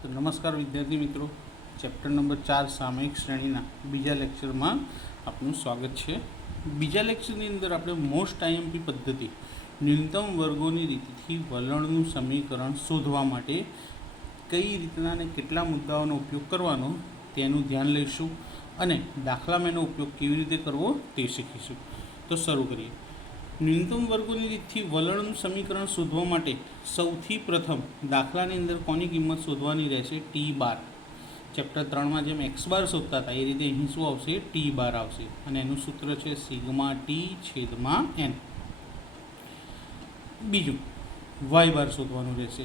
તો નમસ્કાર વિદ્યાર્થી મિત્રો, ચેપ્ટર નંબર 4 સામયિક શ્રેણીના બીજા લેક્ચરમાં આપનું સ્વાગત છે. બીજા લેક્ચરની અંદર આપણે મોસ્ટ આઈએમપી પદ્ધતિ ન્યૂનતમ વર્ગોની રીતથી વલણનું સમીકરણ શોધવા માટે કઈ રીતના અને કેટલા મુદ્દાઓનો ઉપયોગ કરવાનો તેનું ધ્યાન લઈશું અને દાખલામાં એનો ઉપયોગ કેવી રીતે કરવો તે શીખીશું. તો શરૂ કરીએ. ન્યૂનતમ વર્ગોની રીતથી વલણનું સમીકરણ શોધવા માટે સૌથી પ્રથમ દાખલાની અંદર કોની કિંમત શોધવાની રહેશે? ટી બાર. ચેપ્ટર 3માં જેમ એક્સ બાર શોધતા હતા એ રીતે અહીં શું આવશે? ટી બાર આવશે અને એનું સૂત્ર છે સિગ્મા ટી છેદમાં એન. બીજું વાય બાર શોધવાનું રહેશે.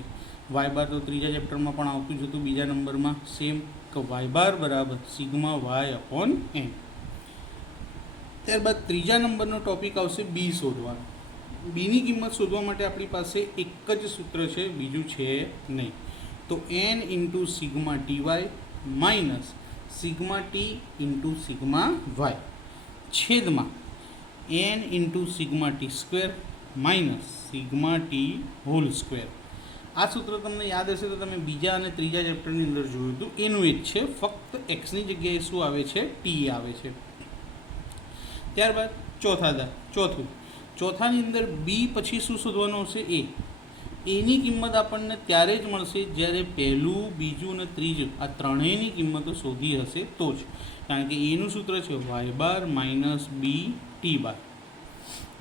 વાય બાર તો ત્રીજા ચેપ્ટરમાં પણ આવતું જ હતું, બીજા નંબરમાં સેમ કે વાય બાર બરાબર સિગ્મા વાય અપોન એન. ત્યારબાદ ત્રીજા નંબરનો ટોપિક આવશે બી શોધવાનો. બીની કિંમત શોધવા માટે આપણી પાસે એક જ સૂત્ર છે, બીજું છે નહીં. તો n into sigma T y minus sigma t into sigma y છેદમાં n into sigma T square minus sigma t whole square. આ સૂત્ર તમને યાદ હશે તો તમે બીજા અને ત્રીજા ચેપ્ટરની અંદર જોયું હતું, એનું એ જ છે, ફક્ત એક્સની જગ્યાએ શું આવે છે? ટી આવે છે. ત્યારબાદ ચોથાની અંદર બી પછી શું શોધવાનું હશે? એની કિંમત આપણને ત્યારે જ મળશે જ્યારે પહેલું, બીજું અને ત્રીજું આ ત્રણેયની કિંમતો શોધી હશે તો જ. કારણ કે એનું સૂત્ર છે વાય બાર માઇનસ બી ટી બાર.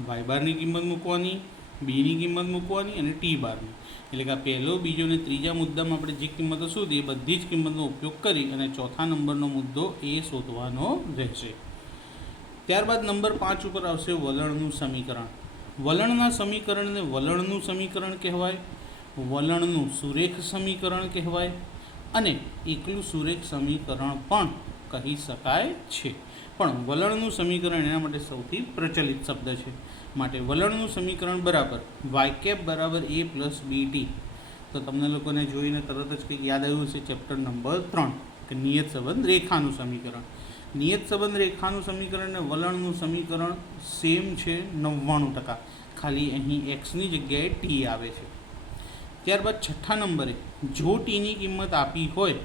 વાય બારની કિંમત મૂકવાની, બીની કિંમત મૂકવાની અને ટી બારની. એટલે કે આ પહેલો, બીજો અને ત્રીજા મુદ્દામાં આપણે જે કિંમતો શોધી એ બધી જ કિંમતનો ઉપયોગ કરી અને ચોથા નંબરનો મુદ્દો એ શોધવાનો રહેશે. ત્યારબાદ નંબર 5 ઉપર આવશે વલણનું સમીકરણ. વલણના સમીકરણને વલણનું સમીકરણ કહેવાય, વલણનું સુરેખ સમીકરણ કહેવાય અને એકલું સુરેખ સમીકરણ પણ કહી શકાય છે. પણ વલણનું સમીકરણ એના માટે સૌથી પ્રચલિત શબ્દ છે. માટે વલણનું સમીકરણ બરાબર વાય કેપ બરાબર એ પ્લસ બી ટી. તો તમને લોકોને જોઈને તરત જ કંઈક યાદ આવ્યું છે ચેપ્ટર નંબર 3 કે નિયત સંબંધ રેખાનું સમીકરણ. નિયત સંબંધ રેખાનું સમીકરણ અને વલણનું સમીકરણ સેમ છે 99%. ખાલી અહીં એક્સની જગ્યાએ ટી આવે છે. ત્યારબાદ છઠ્ઠા નંબરે જો ટીની કિંમત આપી હોય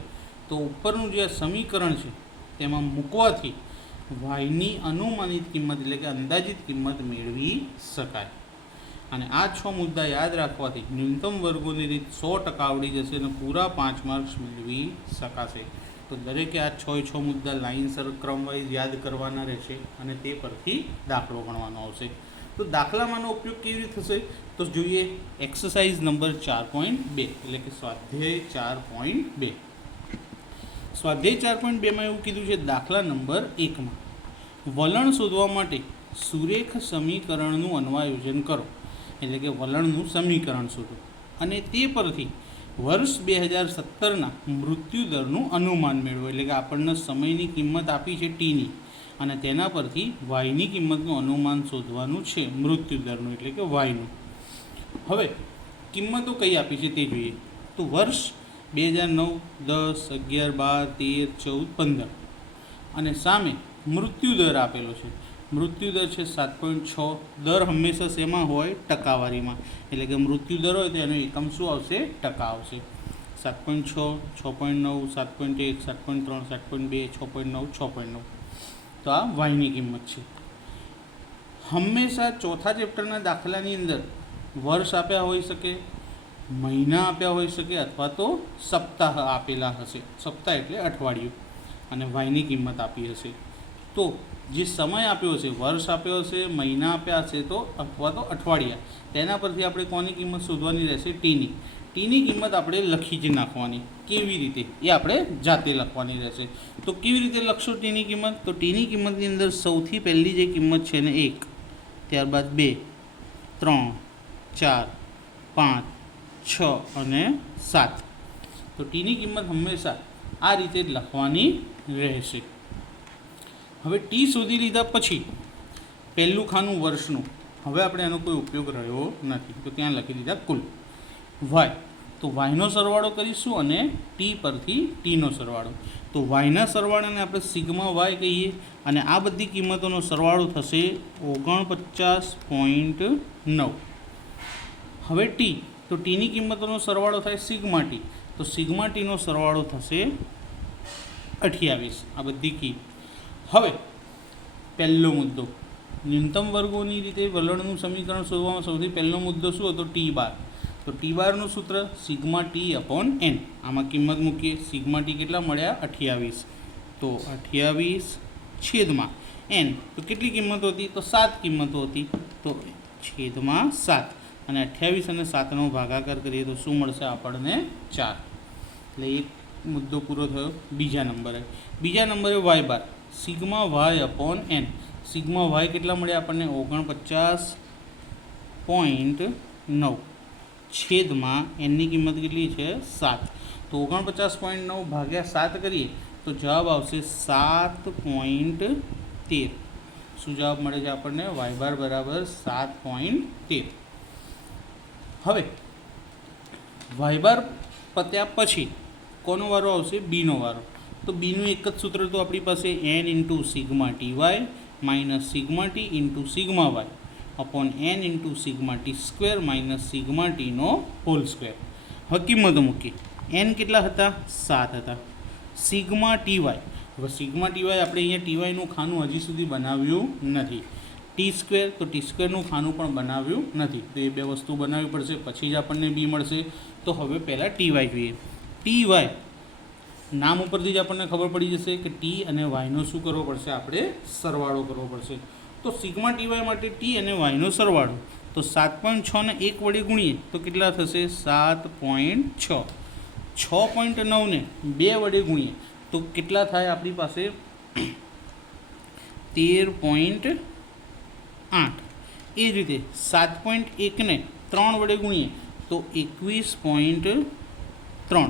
તો ઉપરનું જે સમીકરણ છે તેમાં મૂકવાથી વાયની અનુમાનિત કિંમત એટલે કે અંદાજિત કિંમત મેળવી શકાય. અને આ 6 મુદ્દા યાદ રાખવાથી ન્યૂનતમ વર્ગોની રીત 100% આવડી જશે અને પૂરા 5 માર્ક્સ મેળવી શકાશે. તો દરેકે આ 6 મુદ્દા લાઇનસર ક્રમવાઇઝ યાદ કરવાના રહેશે અને તે પરથી દાખલો ગણવાનો આવશે. તો દાખલામાંનો ઉપયોગ કેવી રીતે થશે તો જોઈએ. એક્સરસાઇઝ નંબર 4.2 એટલે કે સ્વાધ્યાય 4.2. સ્વાધ્યાય 4.2માં એવું કીધું છે, દાખલા નંબર 1માં વલણ શોધવા માટે સુરેખ સમીકરણનું અન્વયોજન કરો. એટલે કે વલણનું સમીકરણ શોધો અને તે પરથી વર્ષ 2017ના મૃત્યુદરનું અનુમાન મેળવો. એટલે કે આપણને સમયની કિંમત આપી છે ટીની અને તેના પરથી વાયની કિંમતનું અનુમાન શોધવાનું છે મૃત્યુદરનું એટલે કે વાયનું. હવે કિંમતો કઈ આપી છે તે જોઈએ. તો વર્ષ 2009, 10, 11, 12, 13, 14, 15 અને સામે મૃત્યુદર આપેલો છે. મૃત્યુદર છે 7.6. દર હંમેશા શેમાં હોય? ટકાવારીમાં. એટલે કે મૃત્યુદર હોય તો એનો એકમ શું આવશે? ટકા આવશે. 7.6, 6.9, 7.1, 7.3, 7.2, 6.9, 6.9. તો આ વાયની કિંમત છે. હંમેશા ચોથા ચેપ્ટરના દાખલાની અંદર વર્ષ આપ્યા હોઈ શકે, મહિના આપ્યા હોઈ શકે અથવા તો સપ્તાહ આપેલા હશે. સપ્તાહ એટલે અઠવાડિયું અને વાયની કિંમત આપી હશે. તો જે સમય આપ્યો હશે, વર્ષ આપ્યો હશે, મહિના આપ્યા હશે તો અથવા તો અઠવાડિયા, તેના પરથી આપણે કોની કિંમત શોધવાની રહેશે? ટીની. ટીની કિંમત આપણે લખી જ નાખવાની. કેવી રીતે એ આપણે જાતે લખવાની રહેશે. તો કેવી રીતે લખશો ટીની કિંમત? તો ટીની કિંમતની અંદર સૌથી પહેલી જે કિંમત છે ને 1, ત્યારબાદ 2, 3, 4, 5, 6 અને 7. તો ટીની કિંમત હંમેશા આ રીતે જ લખવાની રહેશે. હવે ટી શોધી લીધા પછી પહેલું ખાનું વર્ષનું, હવે આપણે એનો કોઈ ઉપયોગ રહ્યો નથી તો ત્યાં લખી દીધા કુલ. વાય, તો વાયનો સરવાળો કરીશું અને ટી પરથી ટીનો સરવાળો. તો વાયના સરવાળાને આપણે સિગ્મા વાય કહીએ અને આ બધી કિંમતોનો સરવાળો થશે 49.9. હવે ટી, તો ટીની કિંમતોનો સરવાળો થાય સિગ્મા ટી. તો સિગ્મા ટીનો સરવાળો થશે 28. આ બધી કી. હવે પહેલો મુદ્દો, ન્યૂનતમ વર્ગોની રીતે વલણનું સમીકરણ શોધવામાં સૌથી પહેલો મુદ્દો શું હતો? ટી બાર. તો ટી બારનું સૂત્ર સિગ્મા ટી અપોન એન. આમાં કિંમત મૂકીએ. સિગ્મા ટી કેટલા મળ્યા? 28. તો 28 છેદમાં એન. તો કેટલી કિંમતો હતી? તો 7 કિંમતો હતી. તો છેદમાં 7 અને 28 અને 7નો ભાગાકાર કરીએ તો શું મળશે આપણને? 4. એટલે એક મુદ્દો પૂરો થયો. બીજા નંબરે y bar. Sigma y upon n. Sigma y કેટલા મળ્યા આપણને? 49.9 છેદમાં એનની કિંમત કેટલી છે? 7. તો 49.9 ભાગ્યા 7 કરીએ તો જવાબ આવશે 7.13. શું જવાબ મળે છે આપણને? વાય બાર બરાબર 7.13. હવે વાય બાર પત્યા પછી કોનો વારો આવશે? બીનો વારો. તો બીનું એક જ સૂત્ર તો આપણી પાસે n into sigma T y minus sigma t into sigma y upon n into sigma T square minus sigma ટીનો હોલ સ્ક્વેર. હવે કિંમતો મૂકી. એન કેટલા હતા? 7 હતા. Sigma T y. હવે સિગ્મા ટી વાય આપણે અહીંયા ટી વાયનું ખાનું હજી સુધી બનાવ્યું નથી. ટી સ્ક્વેર, તો ટી સ્ક્વેરનું ખાનું પણ બનાવ્યું નથી. તો એ બે વસ્તુ બનાવવી પડશે, પછી જ આપણને બી મળશે. તો હવે પહેલાં ટી વાય જોઈએ. ટી વાય નામ ઉપરથી જ આપણને ખબર પડી જશે કે ટી અને વાયનો શું કરવો પડશે? આપણે સરવાળો કરવો પડશે. તો સિગ્મા ટી વાય માટે ટી અને વાયનો સરવાળો, તો 7.6 ને 1 વડે ગુણીએ તો કેટલા થશે? 7.6. 6.9 ને 2 વડે ગુણીએ તો કેટલા થાય આપણી પાસે? 13.8. એ જ રીતે 7.1 ને 3 વડે ગુણીએ તો 21.3.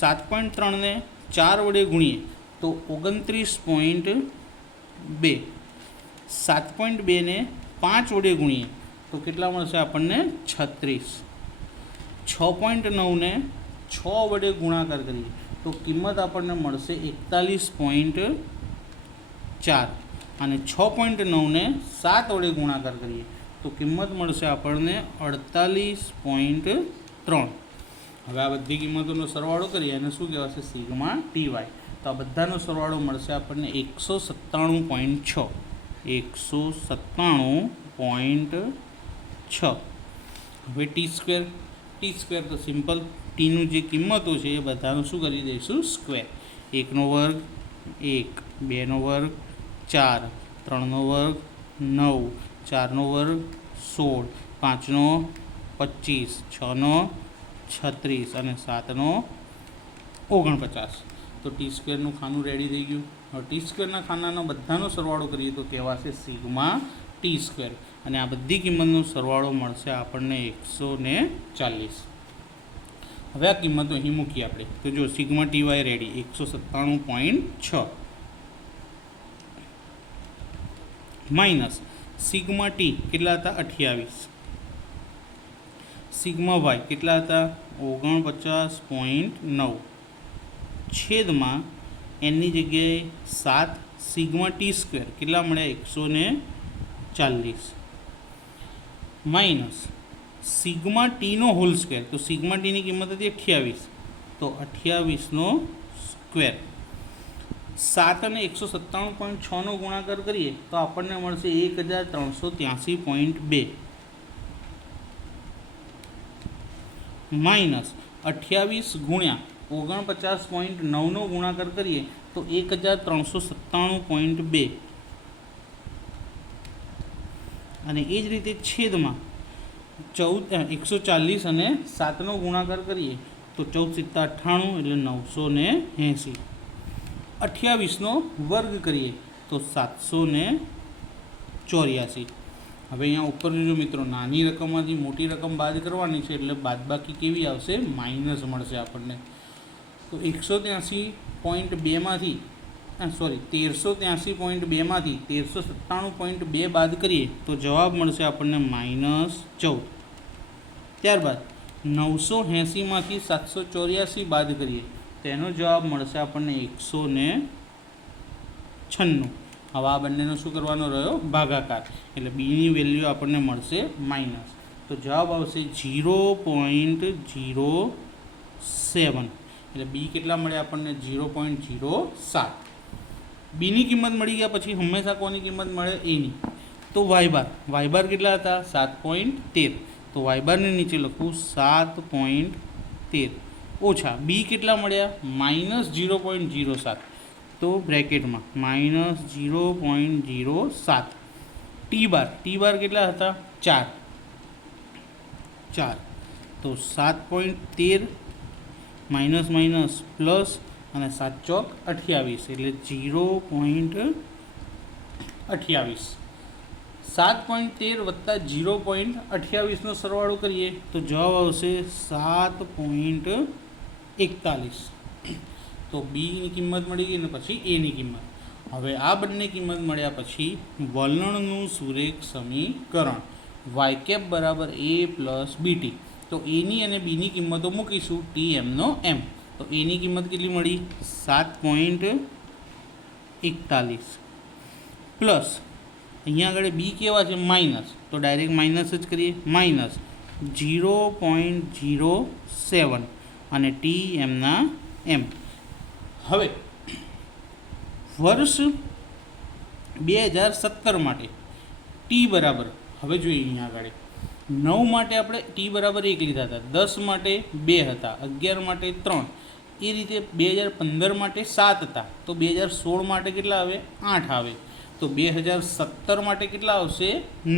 7.3 ને 4 વડે ગુણીએ તો 29.2. 7.2 ને 5 વડે ગુણીએ તો કેટલા મળશે આપણને? 36. 6.9 ને 6 વડે ગુણાકાર કરીએ તો કિંમત આપણને મળશે 41.4. અને 6.9 ને 7 વડે ગુણાકાર કરીએ તો કિંમત મળશે આપણને 48.3. હવે આ બધી કિંમતોનો સરવાળો કરીએ અને શું કહેવાશે? Sigma T Y. તો આ બધાનો સરવાળો મળશે આપણને 197.6. 197.6. હવે ટી સ્ક્વેર તો સિમ્પલ. ટીનું જે કિંમતો છે એ બધાનું શું કરી દઈશું? સ્ક્વેર. 1નો વર્ગ 1, 2નો વર્ગ 4, 3નો વર્ગ 9, 4નો વર્ગ 16, 5નો 25, 6નો 36 અને 7નો 49. તો ટી સ્ક્વેરનું ખાનું રેડી થઈ ગયું. હવે ટી સ્ક્વેરના ખાનાનો બધાનો સરવાળો કરીએ તો કહેવાશે સિગ્મા ટી સ્ક્વેર. અને આ બધી કિંમતનો સરવાળો મળશે આપણને 140. હવે આ કિંમતો અહીં મૂકીએ આપણે. તો જો sigma T Y ready 197.6 minus sigma T કેટલા હતા? 28. સિગ્મા વાય કેટલા હતા? 49.9 છેદમાં એનની જગ્યાએ 7. સિગ્મા ટી સ્ક્વેર કેટલા મળ્યા? 140 માઇનસ સિગ્મા ટીનો હોલ સ્ક્વેર. તો સિગ્મા ટીની કિંમત હતી 28, તો 28નો સ્ક્વેર. 7 અને 197.6નો ગુણાકાર કરીએ તો આપણને મળશે 1383.2 માઇનસ 28 ગુણ્યા 49.9નો ગુણાકાર કરીએ તો 1397.2 અને એ જ રીતે છેદમાં 140 અને 7નો ગુણાકાર કરીએ તો 14 × 7 = 98 એટલે 980. 28નો વર્ગ કરીએ તો 784. હવે અહીંયા ઉપર જોજો મિત્રો, નાની રકમમાંથી મોટી રકમ બાદ કરવાની છે એટલે બાદબાકી કેવી આવશે? માઇનસ મળશે આપણને. તો 183.2 માંથી 1383.2 માંથી 1397.2 બાદ કરીએ તો જવાબ મળશે આપણને -14. ત્યારબાદ 980 માંથી 784 બાદ કરીએ તેનો જવાબ મળશે આપણને 196. હવે આ બંનેનો શું કરવાનો રહ્યો? ભાગાકાર. એટલે બીની વેલ્યુ આપણને મળશે માઇનસ. તો જવાબ આવશે 0.0 7 એટલે બી કેટલા મળ્યા આપણને 0.07. બીની કિંમત મળી ગયા પછી હંમેશા કોની કિંમત મળે? એની. તો વાય બાર કેટલા હતા? 7.13. તો વાય બારની નીચે લખું 7.13 ઓછા બી કેટલા મળ્યા? -0.07. તો બ્રેકેટમાં -0.07. ટી બાર કેટલા હતા? 4. તો 7.13 માઇનસ પ્લસ અને 7 ચોક 28 એટલે 0.28. 7.13 વત્તા 0.28નો સરવાળો કરીએ તો જવાબ આવશે 7.41. તો બીની કિંમત મળી ગઈ ને પછી એની કિંમત. હવે આ બંને કિંમત મળ્યા પછી વલણનું સુરેખ સમીકરણ વાય કેપ બરાબર એ પ્લસ બીટી. તો એની અને બીની કિંમતો મૂકીશું ટી એમનો એમ. તો એની કિંમત કેટલી મળી? 7.41 પ્લસ અહીંયા આગળ બી કેવા છે? માઇનસ. તો ડાયરેક્ટ માઇનસ જ કરીએ. -0.07 અને ટી એમના એમ. હવે વર્ષ 2017 માટે ટી બરાબર, હવે જોઈએ અહીંયા આગળ 9 માટે આપણે ટી બરાબર 1 લીધા હતા, 10 માટે 2 હતા, 11 માટે 3, એ રીતે 2015 માટે 7 હતા. તો 2016 માટે કેટલા આવે? 8 આવે. તો 2017 માટે કેટલા આવશે?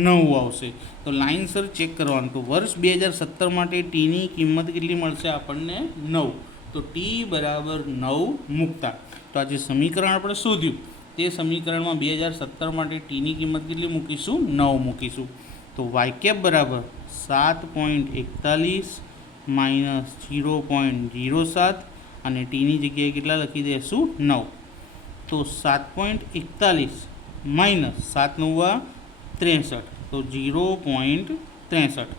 9 આવશે. તો લાઇનસર ચેક કરવાનું. તો વર્ષ 2017 માટે ટીની કિંમત કેટલી મળશે આપણને? 9. તો ટી બરાબર 9 મૂકતા તો આ જે સમીકરણ આપણે શોધ્યું તે સમીકરણમાં 2017 માટે ટીની કિંમત કેટલી મૂકીશું? 9 મૂકીશું. તો વાય કેપ બરાબર 7.41 માઇનસ 0.07 અને ટીની જગ્યાએ કેટલા લખી દઈશું? 9. તો 7.41 માઇનસ 7 × 9 = 63. તો 0.63.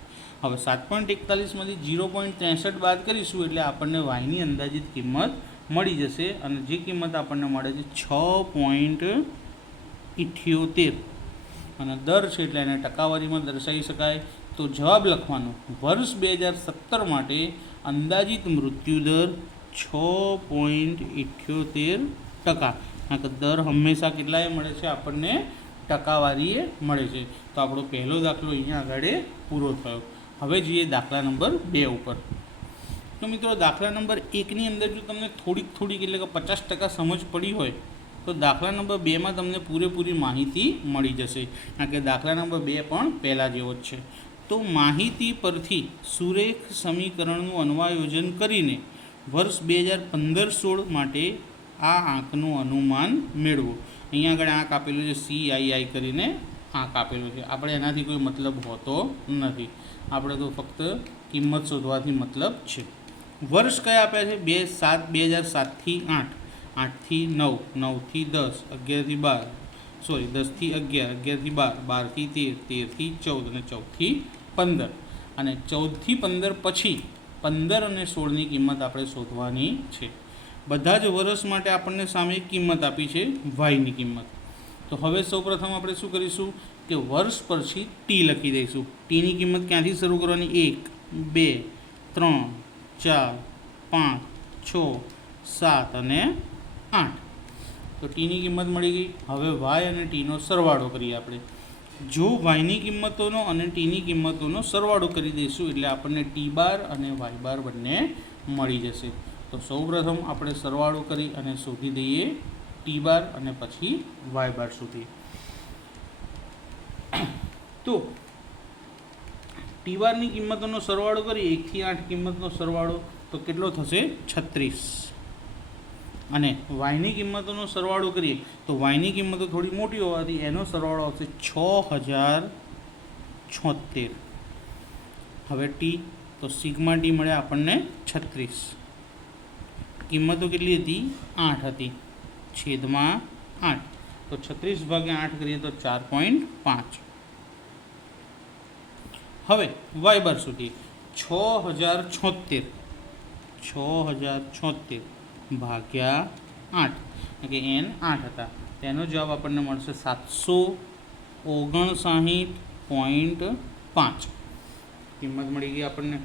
હવે 7.41માંથી 0.63 બાદ કરીશું એટલે આપણને વાયની અંદાજિત કિંમત મળી જશે અને જે કિંમત આપણને મળે છે 6.78 અને દર છે એટલે એને ટકાવારીમાં દર્શાવી શકાય. તો જવાબ લખવાનો વર્ષ 2017 માટે અંદાજિત મૃત્યુદર 6.78%. કારણ કે દર હંમેશા કેટલાએ મળે છે? આપણને ટકાવારીએ મળે છે. તો આપણો પહેલો દાખલો અહીંયા આગળ પૂરો થયો. હવે જઈએ દાખલા નંબર 2 ઉપર. તો મિત્રો દાખલા નંબર 1ની અંદર જો તમને થોડીક એટલે કે 50% સમજ પડી હોય તો દાખલા નંબર 2માં તમને પૂરેપૂરી માહિતી મળી જશે. કારણ કે દાખલા નંબર 2 પણ પહેલાં જેવો જ છે. તો માહિતી પરથી સુરેખ સમીકરણનું અન્વયોજન કરીને વર્ષ 2015-16 માટે આ આંકનું અનુમાન મેળવો. અહીંયા આગળ આંક આપેલું છે CII કરીને આંક આપેલું છે. આપણે એનાથી કોઈ મતલબ હોતો નથી. આપણે તો ફક્ત કિંમત શોધવાથી મતલબ છે. વર્ષ કયા આપ્યા છે? 2007થી 8, 8થી 9, 9થી 10, 11થી 12, 10થી 11, 11થી 12, 12થી 13, 13થી 14 અને 14થી 15. અને 14થી 15 પછી 15 અને 16ની કિંમત આપણે શોધવાની છે. બધા જ વર્ષ માટે આપણને સામે એક કિંમત આપી છે વાયની કિંમત. તો હવે સૌપ્રથમ આપણે શું કરીશું કે વર્ષ પછી ટી લખી દઈશું. ટીની કિંમત ક્યાંથી શરૂ કરવાની? 1, 2, 3, 4, 5, 6, 7 અને 8. તો ટીની કિંમત મળી ગઈ. હવે વાય અને ટીનો સરવાળો કરીએ આપણે. જો વાયની કિંમતોનો અને ટીની કિંમતોનો સરવાળો કરી દઈશું એટલે આપણને ટી બાર અને વાય બાર બંને મળી જશે. તો સૌપ્રથમ આપણે સરવાળો કરી અને શોધી દઈએ ટી બાર અને પછી વાય બાર શોધીએ. તો ટી બારની કિંમતોનો સરવાળો કરી 1 થી 8 કિંમતનો સરવાળો તો કેટલો થશે? 36. અને વાયની કિંમતોનો સરવાળો કરીએ તો વાયની કિંમતો થોડી મોટી હોવાથી એનો સરવાળો આવશે 6076. હવે ટી તો સિગ્મા ટી મળે આપણને 36. કિંમતો કેટલી હતી? 8 હતી. છેદમાં 8 તો 36 ભાગ્યા 8 કરીએ તો 4.5. હવે વાય બાર સુધી 6076 ભાગ્યા 8 કે એન 8 હતા. તેનો જવાબ આપણને મળશે 759.5. કિંમત મળી ગઈ આપણને.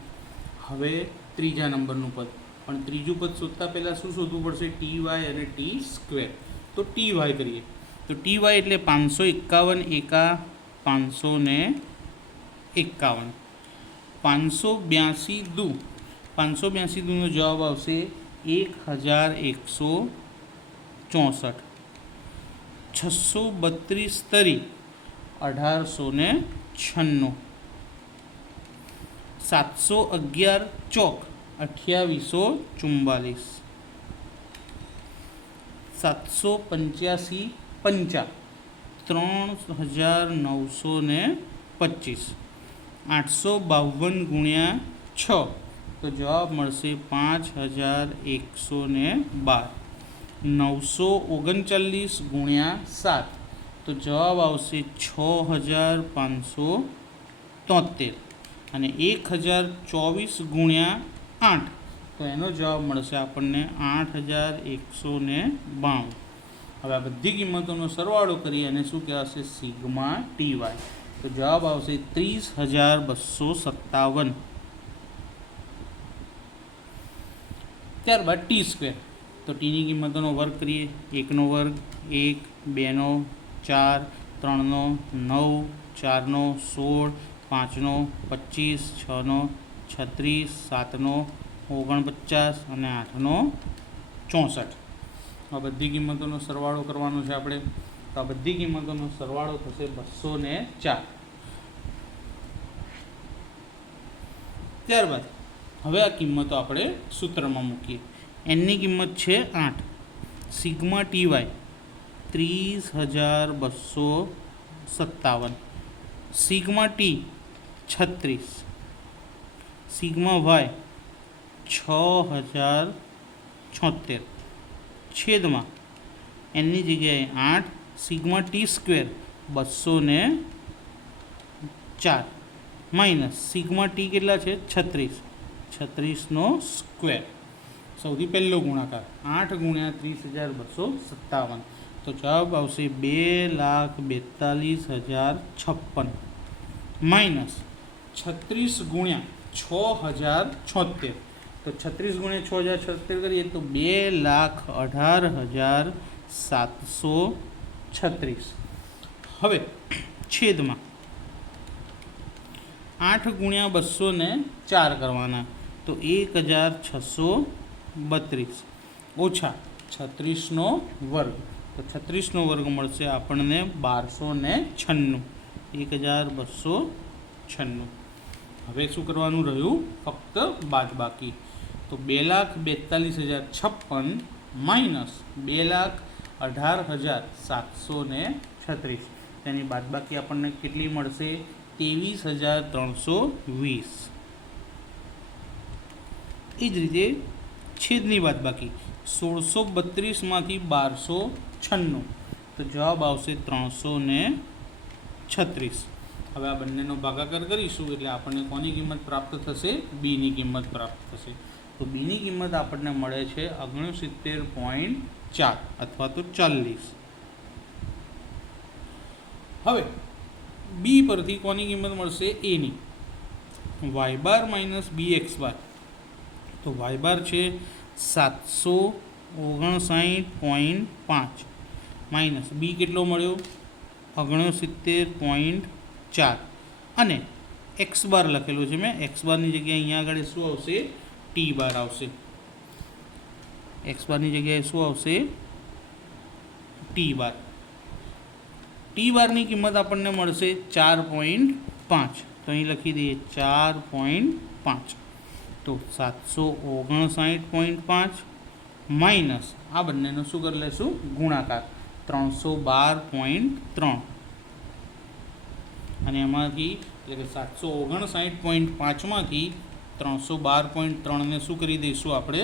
હવે ત્રીજા નંબરનું પદ પણ ત્રીજું પદ શોધતા પહેલાં શું શોધવું પડશે? ટી વાય અને ટી સ્ક્વેર. તો ટી વાય કરીએ તો ટી વાય એટલે 551 એકા 551, 582 દુ, 582 દુનો જવાબ આવશે 1164, 632 તરી 1896, 711 ચોક 2844, 785 પંચા 3925, 852 ગુણ્યા 6 તો જવાબ મળશે 5112, 939 ગુણ્યા 7 તો જવાબ આવશે 6573, અને 1024 ગુણ્યા 8 તો એનો જવાબ મળશે આપણને 8192. હવે આ બધી કિંમતોનો સરવાળો કરી અને શું કહેવાશે? Sigma T Y. તો જવાબ આવશે 30257. ત્યારબાદ ટી સ્ક્વેર. તો ટીની કિંમતોનો વર્ગ કરીએ. 1નો વર્ગ 1, 2નો 4, 3નો 9, 4નો 16, 5નો 25, 6નો 36, 7નો 49 અને 8નો 64. આ બધી કિંમતોનો સરવાળો કરવાનો છે આપણે. તો આ બધી કિંમતોનો સરવાળો થશે 204. ત્યારબાદ હવે આ કિંમતો આપણે સૂત્રમાં મૂકીએ. એનની કિંમત છે 8, sigma T Y 30257, sigma T 36, sigma Y 6076, છેદમાં એનની જગ્યાએ 8, sigma T square 204 minus sigma T કેટલા છે? 36, 36નો સ્ક્વેર. સૌથી પહેલો ગુણાકાર 8 ગુણ્યા 30257 તો જવાબ આવશે 2,42,056 માઇનસ 36 ગુણ્યા 6076 તો 36 ગુણ્યા 6076 કરીએ તો 2,18,736. હવે છેદમાં 8 ગુણ્યા 204 કરવાના તો 1,632 ઓછા 36નો વર્ગ. તો 36નો વર્ગ મળશે આપણને 1296, 1296. હવે શું કરવાનું રહ્યું? ફક્ત બાદબાકી. તો 2,42,056 માઇનસ 2,18,736 તેની બાદબાકી આપણને કેટલી મળશે? 23,320. એ જ રીતે છેદની બાદબાકી 1632માંથી 1296 તો જવાબ આવશે 336. હવે આ બંનેનો ભાગાકાર કરીશું એટલે આપણને કોની કિંમત પ્રાપ્ત થશે? બીની કિંમત પ્રાપ્ત થશે. તો બીની કિંમત આપણને મળે છે 69.4 અથવા તો 40. હવે બી પરથી કોની કિંમત મળશે? એની. વાય બાર માઇનસ બી એક્સ બાર. તો વાય બાર છે 759.5 માઇનસ બી કેટલો મળ્યો? 69.4 અને એક્સ બાર લખેલો છે મેં. એક્સ બારની જગ્યાએ અહીંયા આગળ શું આવશે? ટી બાર આવશે. એક્સ બારની જગ્યાએ શું આવશે? ટી બાર. ટી બારની કિંમત આપણને મળશે 4.5 તો અહીં લખી દઈએ 4.5 તો 759.5 માઇનસ આ બંનેનો શું કરી લેશું? ગુણાકાર 312.3 અને એમાંથી એટલે કે 759.5માંથી 312.3ને શું કરી દઈશું? આપણે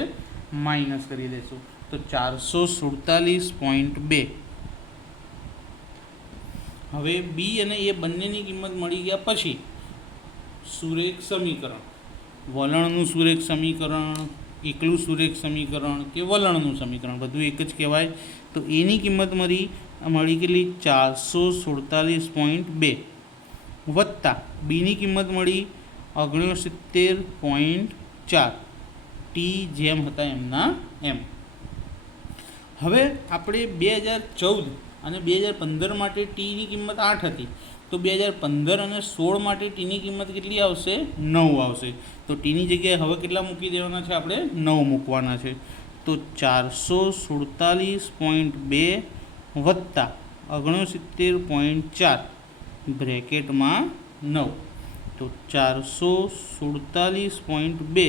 માઇનસ કરી દઈશું. તો 447.2. હવે બી અને એ બંનેની કિંમત મળી ગયા પછી સુરેખ સમીકરણ, વલણનું સુરેખ સમીકરણ, એકલું સુરેખ સમીકરણ કે વલણનું સમીકરણ બધું એક જ કહેવાય. તો એની કિંમત મળી કેટલી? 447.2 વત્તા બીની કિંમત મળી 69.4 ટી જેમ હતા એમના એમ. હવે આપણે 2014 અને 2015 માટે ટીની કિંમત 8 હતી, તો 2015 અને 16 માટે ટીની કિંમત કેટલી આવશે? 9 આવશે. તો ટીની જગ્યાએ હવે કેટલા મૂકી દેવાના છે? આપણે 9 મૂકવાના છે. તો 447.2 વત્તા 69.4 બ્રેકેટમાં 9. તો 447.2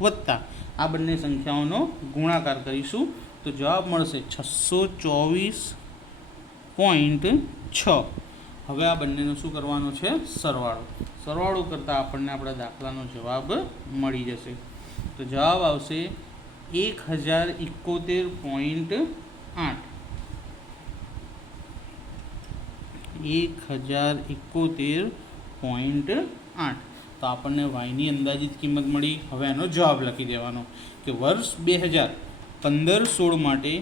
વત્તા આ બંને સંખ્યાઓનો ગુણાકાર કરીશું તો જવાબ મળશે 624.6. હવે આ બંનેનો શું કરવાનો છે? સરવાળો કરતાં આપણને આપણા દાખલાનો જવાબ મળી જશે. તો જવાબ આવશે 1071.8. 1071.8. તો આપણને વાયની અંદાજિત કિંમત મળી. હવે આનો જવાબ લખી દેવાનો કે વર્ષ 2015-16 માટે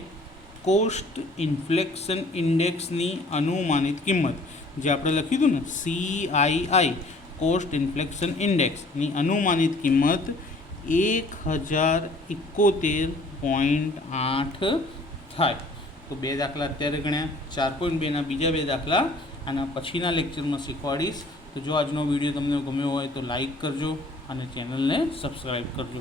કોસ્ટ ઇન્ફ્લેક્શન ઇન્ડેક્સની અનુમાનિત કિંમત, જે આપણે લખ્યું હતું ને CII કોસ્ટ ઇન્ફ્લેક્શન ઇન્ડેક્સની અનુમાનિત કિંમત 1071.8 થાય. તો 2 દાખલા અત્યારે ગણ્યા. 4.2ના બીજા 2 દાખલા આના પછીના લેક્ચરમાં શીખવાડીશ. તો જો આજનો વિડીયો તમને ગમ્યો હોય તો લાઈક કરજો અને ચેનલને સબસ્ક્રાઈબ કરજો.